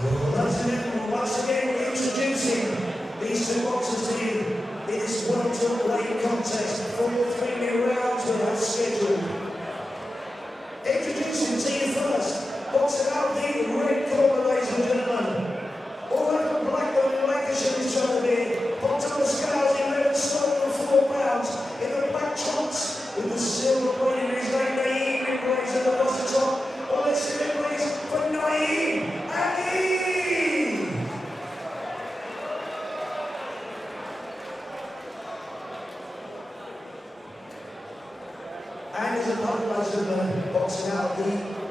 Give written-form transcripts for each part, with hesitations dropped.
Ladies and gentlemen, once again introducing these two boxers to you in this welterweight contest. 4 3-minute rounds we have scheduled. Introducing to you first, boxing out the red corner, ladies and gentlemen. All over black on Lancashire is trying to be. Bottom of the scales, 11 stone and 4 pounds. In the black trunks, with the silver coin in his name, Naeem in place at the bottom top. Oh, let's see it please for Naeem. And as a public boxing out the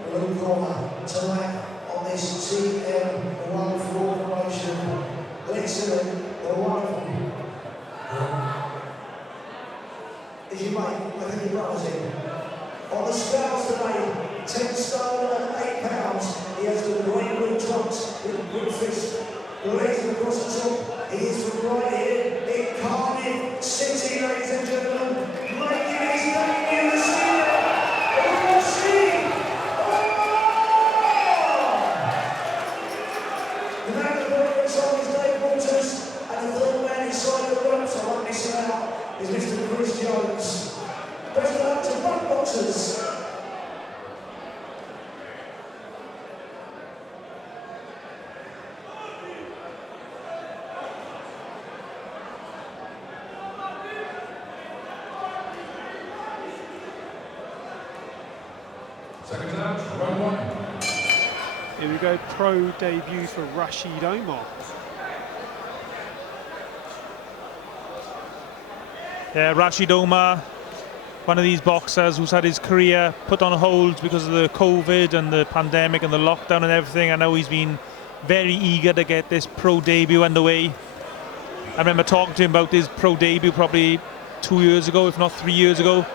blue corner tonight on this TM14 promotion. Let's see the wonderful. Is your mate? I think he runs in. On the scales today, 10 stone and 8 pounds. He has the great blue trunks with a good fist. Blazing across the top. He is from right here in Cardiff City, ladies and gentlemen. Making his debut this year. Rashid! The man of the world on is Dave Johal, and the third man inside the ropes, I won't miss him out, is Mr. Chris Jones. Best of luck to both boxers. Second out, round 1. Here we go, pro debut for Rashid Omar. Yeah, Rashid Omar, one of these boxers who's had his career put on hold because of the COVID and the pandemic and the lockdown and everything. I know he's been very eager to get this pro debut underway. I remember talking to him about his pro debut probably 2 years ago, if not 3 years ago.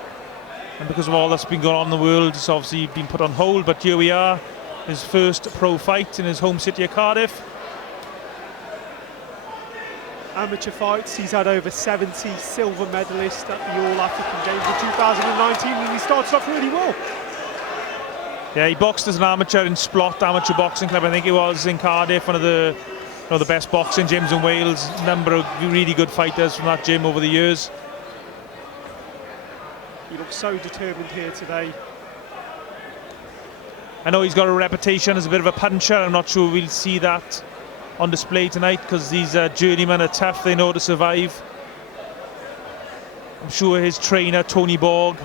And because of all that's been going on in the world, it's obviously been put on hold. But here we are, his first pro fight in his home city of Cardiff. Amateur fights, he's had over 70 silver medalists at the All-African Games in 2019, and he started off really well. Yeah, he boxed as an amateur in Splot Amateur Boxing Club, I think it was, in Cardiff, one of the best boxing gyms in Wales. Number of really good fighters from that gym over the years. He looks so determined here today. I know he's got a reputation as a bit of a puncher. I'm not sure we'll see that on display tonight because these journeymen are tough, they know to survive. I'm sure his trainer, Tony Borg,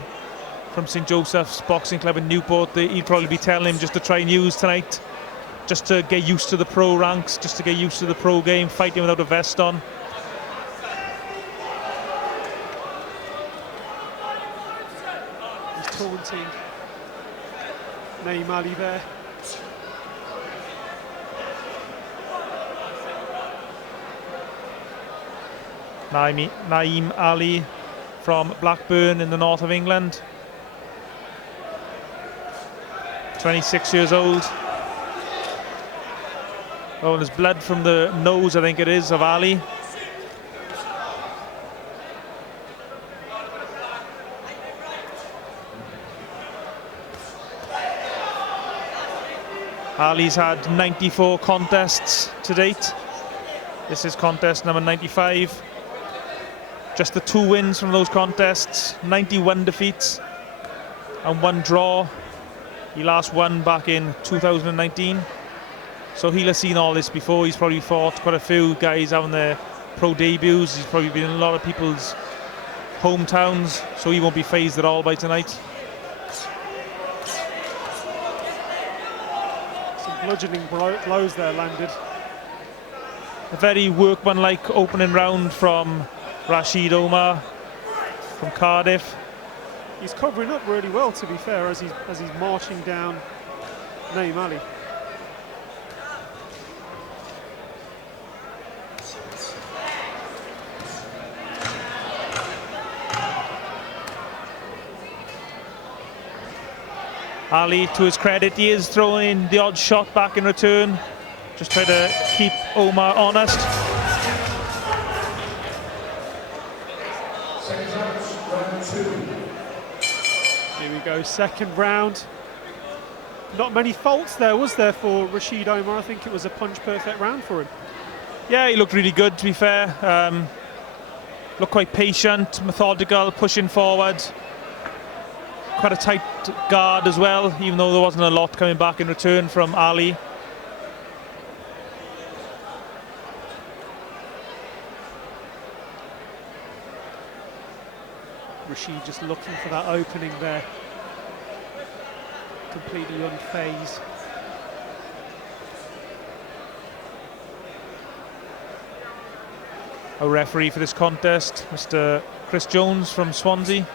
from St Joseph's Boxing Club in Newport, he'll probably be telling him just to try and use tonight, just to get used to the pro ranks, just to get used to the pro game, fighting without a vest on. Taunting Naeem Ali there. Naeem Ali from Blackburn in the north of England. 26 years old. Oh, and there's blood from the nose, I think it is, of Ali. Ali's had 94 contests to date. This is contest number 95. Just the 2 wins from those contests, 91 defeats and 1 draw. He last won back in 2019. So he'll have seen all this before. He's probably fought quite a few guys having their pro debuts. He's probably been in a lot of people's hometowns, so he won't be fazed at all by tonight. Bludgeoning blows there landed. A very workmanlike opening round from Rashid Omar from Cardiff. He's covering up really well, to be fair, as he's marching down Naeem Ali. Ali, to his credit, he is throwing the odd shot back in return. Just try to keep Omar honest. Second out, round 2. Here we go, second round. Not many faults there, was there, for Rashid Omar? I think it was a punch-perfect round for him. Yeah, he looked really good, to be fair. Looked quite patient, methodical, pushing forward. Quite a tight guard as well, even though there wasn't a lot coming back in return from Ali. Rashid just looking for that opening there. Completely unfazed. Our referee for this contest, Mr. Chris Jones from Swansea.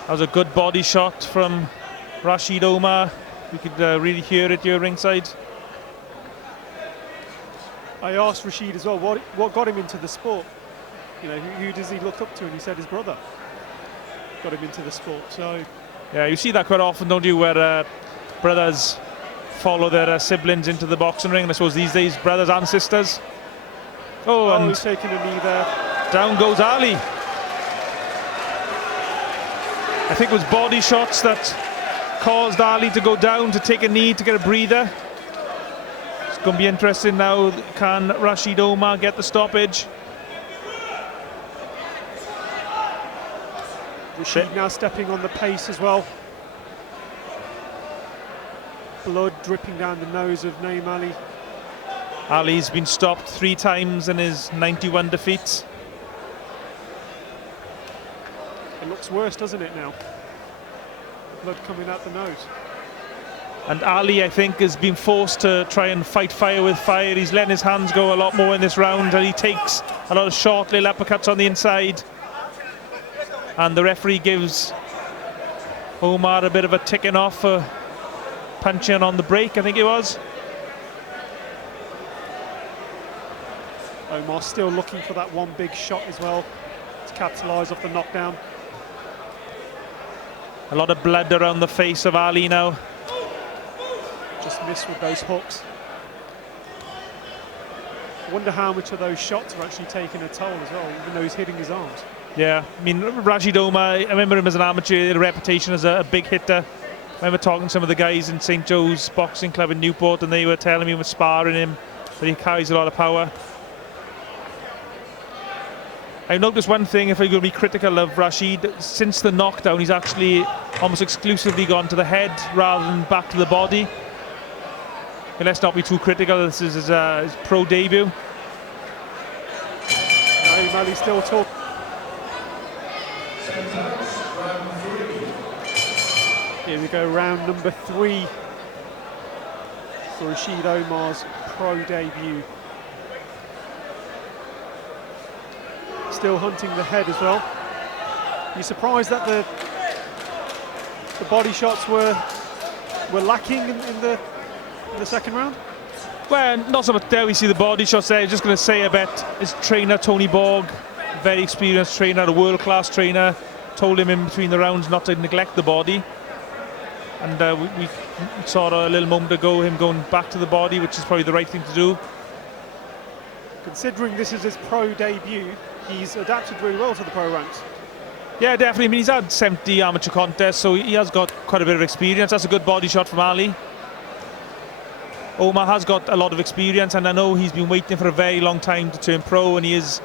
That was a good body shot from Rashid Omar. We could really hear it here ringside. I asked Rashid as well, what got him into the sport? You know, who does he look up to? And he said his brother got him into the sport. So yeah, you see that quite often, don't you, where brothers follow their siblings into the boxing ring. And I suppose these days, brothers and sisters. Oh, and he's taking a knee there. Down goes Ali. I think it was body shots that caused Ali to go down, to take a knee, to get a breather. It's going to be interesting now. Can Rashid Omar get the stoppage? Rashid now stepping on the pace as well. Blood dripping down the nose of Naeem Ali. Ali's been stopped 3 times in his 91 defeats. It looks worse, doesn't it, now? The blood coming out the nose. And Ali, I think, has been forced to try and fight fire with fire. He's letting his hands go a lot more in this round, and he takes a lot of short little uppercuts on the inside. And the referee gives Omar a bit of a ticking off for punching on the break, I think it was. Omar still looking for that one big shot as well to capitalise off the knockdown. A lot of blood around the face of Ali now. Just missed with those hooks. I wonder how much of those shots are actually taking a toll as well, even though he's hitting his arms. Yeah, I mean, Rashid Omar, I remember him as an amateur, he had a reputation as a big hitter. I remember talking to some of the guys in St. Joe's Boxing Club in Newport, and they were telling me, with sparring him, that he carries a lot of power. I noticed one thing, if I'm going to be critical of Rashid, since the knockdown, he's actually almost exclusively gone to the head rather than back to the body. But let's not be too critical, this is his pro debut. Naeem Ali still talking. Here we go, round number 3 for Rashid Omar's pro debut. Still hunting the head as well. You surprised that the body shots were lacking in the second round? Well, not so much there we see the body shots there. I'm just going to say about his trainer, Tony Borg, very experienced trainer, a world-class trainer, told him in between the rounds not to neglect the body. And we saw a little moment ago him going back to the body, which is probably the right thing to do. Considering this is his pro debut, he's adapted really well to the pro ranks. Yeah, definitely. I mean, he's had 70 amateur contests, so he has got quite a bit of experience. That's a good body shot from Ali. Omar has got a lot of experience, and I know he's been waiting for a very long time to turn pro, and he is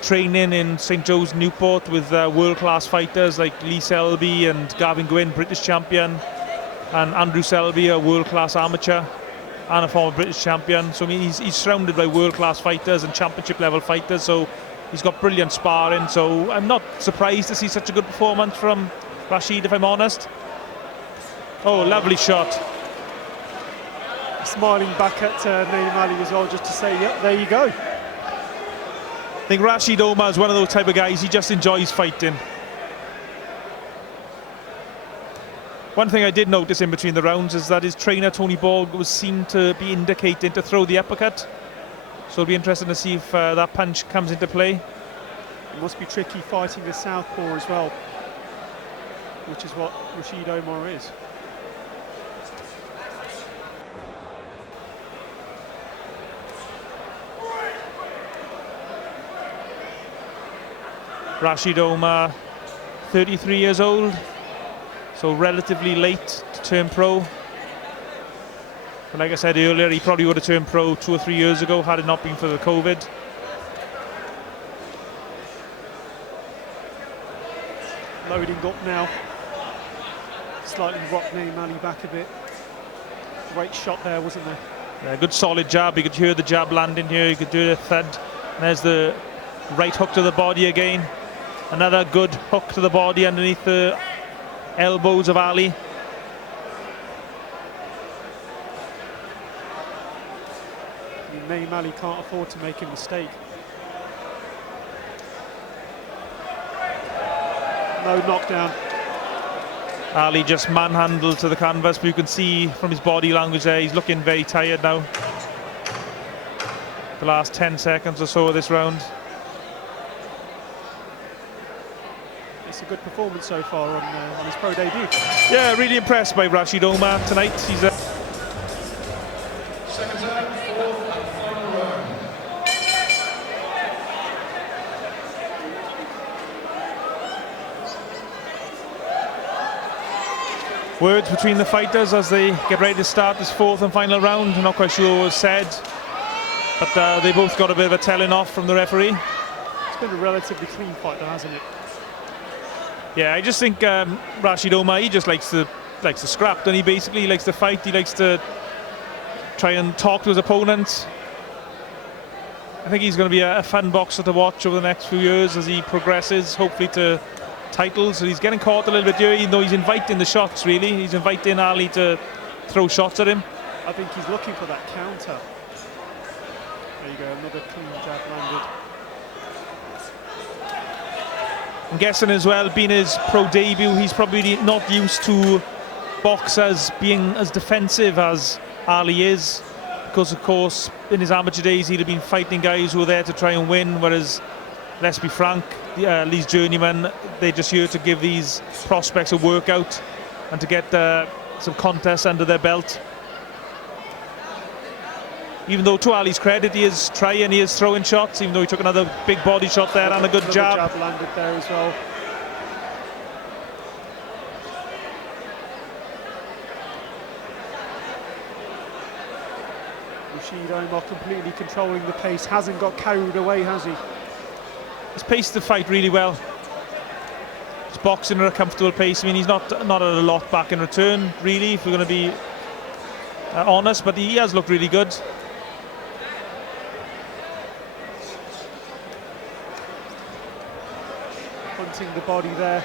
training in St. Joe's Newport with world-class fighters like Lee Selby and Gavin Gwynn, British champion, and Andrew Selby, a world-class amateur and a former British champion. So I mean, he's surrounded by world-class fighters and championship-level fighters, so he's got brilliant sparring. So I'm not surprised to see such a good performance from Rashid, if I'm honest. Oh, lovely shot. Smiling back at Naeem Ali as well, just to say, yep, there you go. I think Rashid Omar is one of those type of guys, he just enjoys fighting. One thing I did notice in between the rounds is that his trainer, Tony Borg, was seen to be indicating to throw the uppercut. So it'll be interesting to see if that punch comes into play. It must be tricky fighting the southpaw as well, which is what Rashid Omar is. Rashid Omar 33 years old, so relatively late to turn pro. But like I said earlier, he probably would have turned pro 2 or 3 years ago had it not been for the COVID. Loading up now. Slightly rocked Naeem Ali back a bit. Great shot there, wasn't there? Yeah, good solid jab. You could hear the jab landing here. You could do the thud. And there's the right hook to the body again. Another good hook to the body underneath the elbows of Ali. Naeem Ali can't afford to make a mistake. No knockdown. Ali just manhandled to the canvas, but you can see from his body language there, he's looking very tired now. The last 10 seconds or so of this round. It's a good performance so far on his pro debut. Yeah, really impressed by Rashid Omar tonight. He's Second time, fourth and final round. words between the fighters as they get ready to start this fourth and final round. I'm not quite sure what was said, but they both got a bit of a telling off from the referee. It's been a relatively clean fight though, hasn't it? Yeah, I just think Rashid Omar, he just likes to scrap, doesn't he? Basically, he likes to fight. He likes to try and talk to his opponents. I think he's going to be a fun boxer to watch over the next few years as he progresses, hopefully to titles. So he's getting caught a little bit here, even though he's inviting the shots, really. He's inviting Ali to throw shots at him. I think he's looking for that counter. There you go, another clean jab landed. I'm guessing as well, being his pro debut, he's probably not used to boxers being as defensive as Ali is, because of course in his amateur days he'd have been fighting guys who were there to try and win, whereas let's be frank, these journeymen, they're just here to give these prospects a workout and to get some contests under their belt. Even though, to Ali's credit, he is trying, he is throwing shots, even though he took another big body shot there and a good jab. Jab landed there as well. Rashid Omar completely controlling the pace, hasn't got carried away, has he? He's paced the fight really well. He's boxing at a comfortable pace. I mean, he's not at a lot back in return, really, if we're going to be honest, but he has looked really good. Hunting the body there.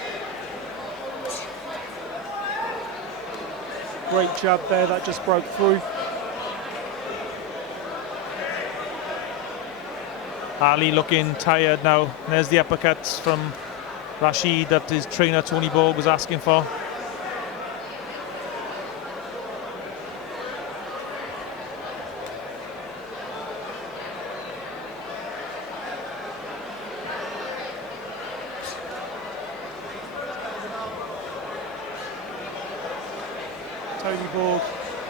Great jab there, that just broke through. Ali looking tired now. And there's the uppercuts from Rashid that his trainer Tony Borg was asking for. Tony Borg,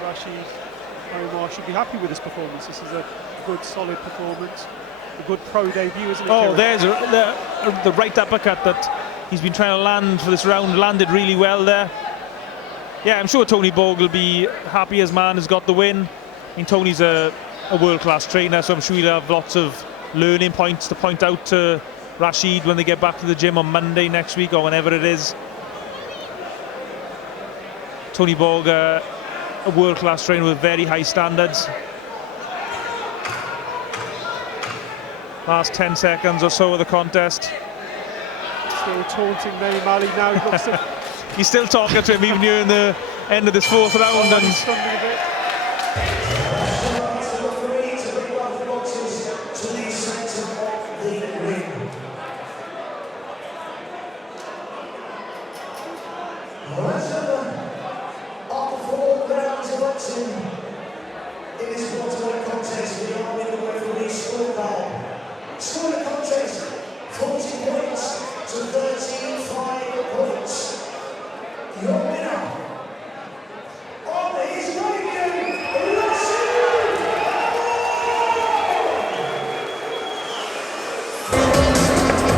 Rashid Omar should be happy with this performance. This is a good, solid performance. A good pro debut, isn't it? Oh, Ciaran? there's the right uppercut that he's been trying to land for this round. Landed really well there. Yeah, I'm sure Tony Borg will be happy as man has got the win. I mean, Tony's a world-class trainer, so I'm sure he'll have lots of learning points to point out to Rashid when they get back to the gym on Monday next week or whenever it is. Tony Borg, a world-class trainer with very high standards. Last 10 seconds or so of the contest. Still taunting Naeem Ali now. He looks He's still talking to him even near in the end of this fourth round. And he's stumbling a bit. After 4 rounds of boxing in this welterweight contest, we are in the referee scorecard. Score the contest 40 points to 13 points. Your winner is Rashid.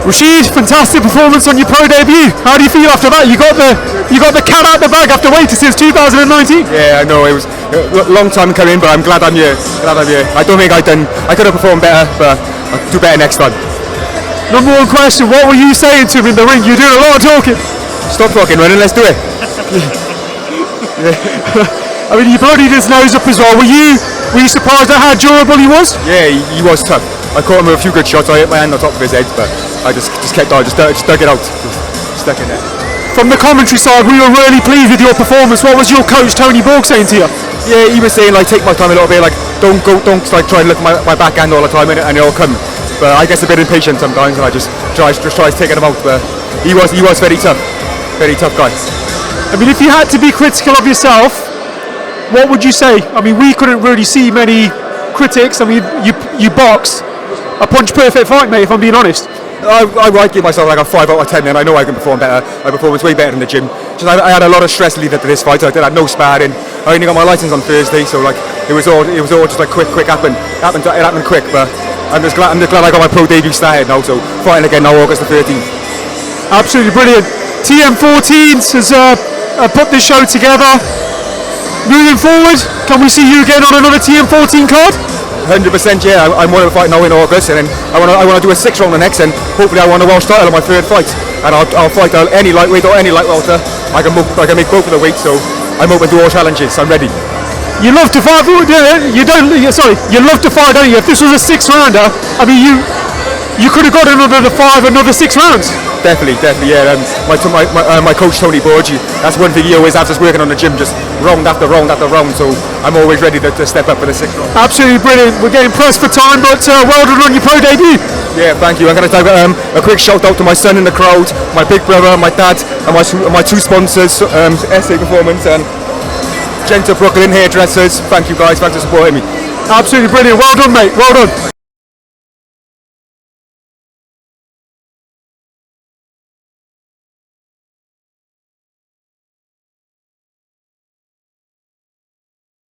Rashid, fantastic performance on your pro debut. How do you feel after that? You got the cat out the bag after waiting since 2019. Yeah, I know it was a long time coming, but I'm glad I'm here. I don't think I could have performed better, but I'll do better next time. Number one question: what were you saying to him in the ring? You're doing a lot of talking. Stop talking, running. Let's do it. I mean, you bloodied his nose up as well. Were you surprised at how durable he was? Yeah, he was tough. I caught him with a few good shots. I hit my hand on top of his head, but I just kept on, just dug it out, just stuck in there. From the commentary side, we were really pleased with your performance. What was your coach Tony Borg saying to you? Yeah, he was saying like take my time a little bit, like don't like try and look at my backhand all the time and it'll come. But I get a bit impatient sometimes, and I just try taking him out. But he was very tough guy. I mean, if you had to be critical of yourself, what would you say? I mean, we couldn't really see many critics. I mean, you box a punch perfect fight, mate, if I'm being honest. I give myself like a 5 out of 10, and I know I can perform better. My performance way better in the gym. Just I had a lot of stress leading up to this fight. I had no sparring. I only got my license on Thursday, so like it was all just like quick happened. It happened quick, but I'm just glad I got my pro debut started now. So fighting again now, August the 13th. Absolutely brilliant. TM14 has put this show together. Moving forward, can we see you again on another TM14 card? 100%, yeah. I want to fight now in August, and then I want to do a 6-round the next, and hopefully I want a Welsh title on my 3rd fight, and I'll fight any lightweight or any light welter. I can make both of the weights, so I'm open to all challenges. I'm ready. You love to fight, you love to fight, don't you? If this was a 6-rounder, I mean, you could have got another 6 rounds. Definitely, yeah. My coach Tony Borg, that's one thing he always has us working on the gym, just round after round after round. So I'm always ready to step up for the 6th round. Absolutely brilliant. We're getting pressed for time, but well done on your pro debut. Yeah, thank you. I'm going to take a quick shout out to my son in the crowd, my big brother, my dad, and my 2 sponsors, SA Performance and Gentle Brooklyn Hairdressers. Thank you guys. Thanks for supporting me. Absolutely brilliant. Well done, mate. Well done.